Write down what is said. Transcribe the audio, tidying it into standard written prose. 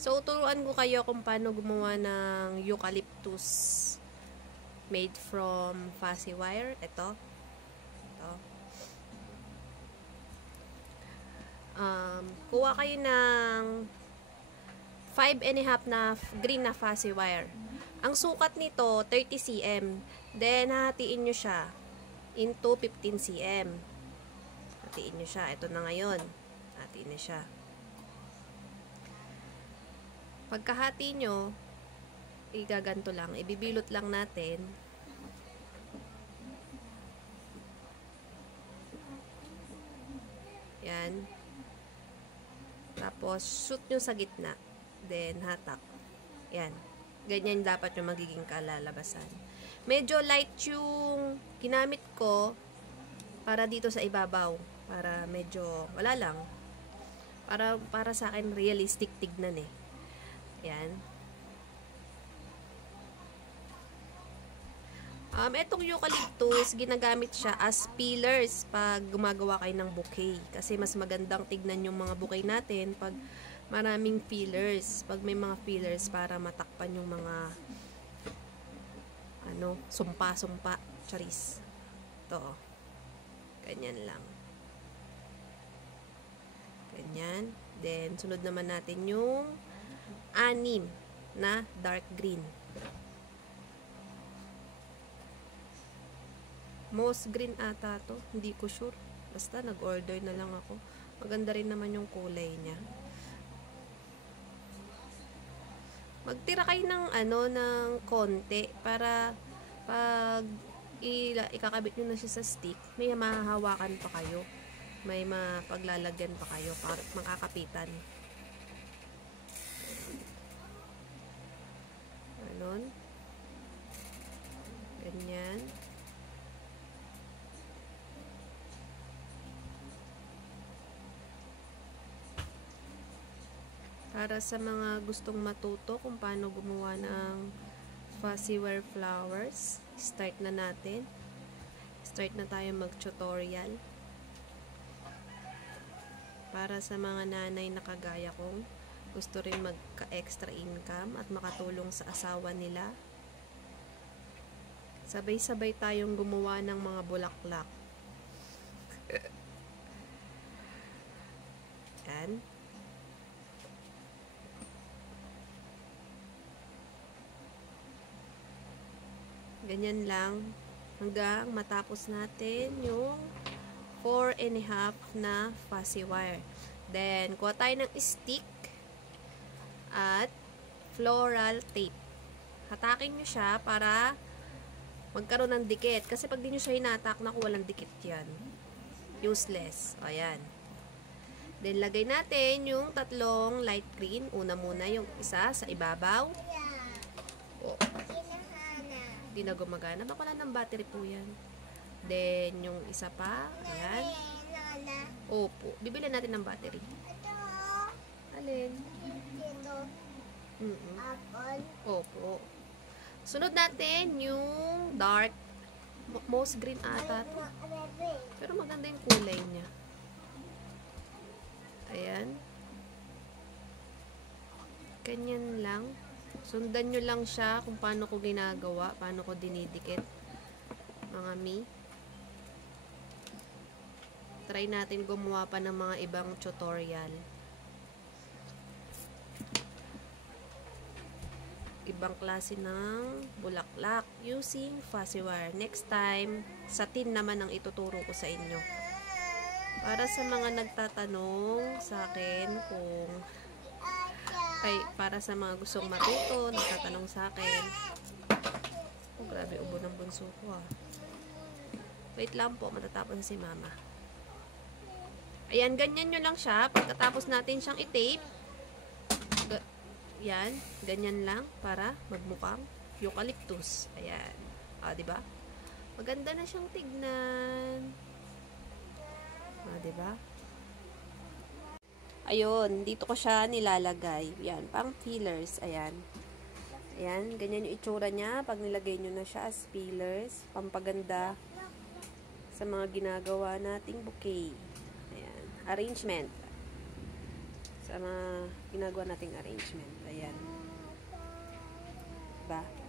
So, turuan ko kayo kung paano gumawa ng eucalyptus made from fuzzy wire. Ito. Kuha kayo ng 5½ na green na fuzzy wire. Ang sukat nito, 30 cm. Then, hahatiin nyo siya into 15 cm. Hatiin nyo siya. Ito na ngayon. Hatiin nyo siya. Pagkahati nyo, igaganto lang. Ibibilot lang natin. Yan. Tapos, shoot nyo sa gitna. Then, hatak. Yan. Ganyan dapat yung magiging kalalabasan. Medyo light yung ginamit ko para dito sa ibabaw. Para medyo, wala lang. Para sa akin, realistic tignan eh. Yan. Etong eucalyptus, ginagamit siya as peelers pag gumagawa kayo ng bouquet. Kasi mas magandang tignan yung mga bouquet natin pag maraming peelers. Pag may mga peelers para matakpan yung mga sumpa-sumpa. Charis. Ito. Ganyan lang. Ganyan. Then, sunod naman natin yung 6 na dark green. Moss green ata to. Hindi ko sure. Basta nag-order na lang ako. Maganda rin naman yung kulay niya. Magtira kayo ng konti para pag ikakabit nyo na siya sa stick, may mahahawakan pa kayo. May mapaglalagyan pa kayo para makakapitan. Ganon. Ganyan. Para sa mga gustong matuto kung paano gumawa ng fuzzy wire flowers, start na natin. Start na tayo mag-tutorial. Para sa mga nanay na kagaya kong gusto rin magka-extra income at makatulong sa asawa nila. Sabay-sabay tayong gumawa ng mga bulaklak. Yan. Ganyan lang hanggang matapos natin yung 4½ na fuzzy wire. Then, kuha tayo ng stick at floral tape. Hatakin nyo siya para magkaroon ng dikit. Kasi pag di nyo siya hinatak, naku, walang dikit yan. Useless. Ayan. Then, lagay natin yung 3 light green. Una muna yung isa sa ibabaw. Oh. Hindi na gumagana. Baka wala ng battery po yan. Then, yung isa pa. Ayan. Opo. Bibili natin ng battery. Alin? Opo. Sunod natin yung dark moss green ata. Pero maganda yung kulay niya. Ayan. Ganyan lang. Sundan nyo lang siya kung paano ko ginagawa, paano ko dinidikit. Mga mi. Try natin gumawa pa ng mga ibang tutorial. Ibang klase ng bulaklak using fuzzy wire. Next time, satin naman ang ituturo ko sa inyo. Para sa mga nagtatanong sa akin kung para sa mga gustong matuto, nagtatanong sa akin. Oh, grabe, ubo ng bunso ko ah. Wait lang po, matatapos si mama. Ayan, ganyan nyo lang siya. Pagkatapos natin siyang i-tape, yan, ganyan lang para magmukhang eucalyptus. Ayan. Diba? Maganda na siyang tignan. Diba? Ayun, dito ko siya nilalagay. Yan, pang fillers. Ayan. Ayan, ganyan yung itsura niya pag nilagay nyo na siya as fillers. Pampaganda sa mga ginagawa nating bouquet. Ayan, arrangement. sa mga ginagawa nating arrangement. Ayan. Diba?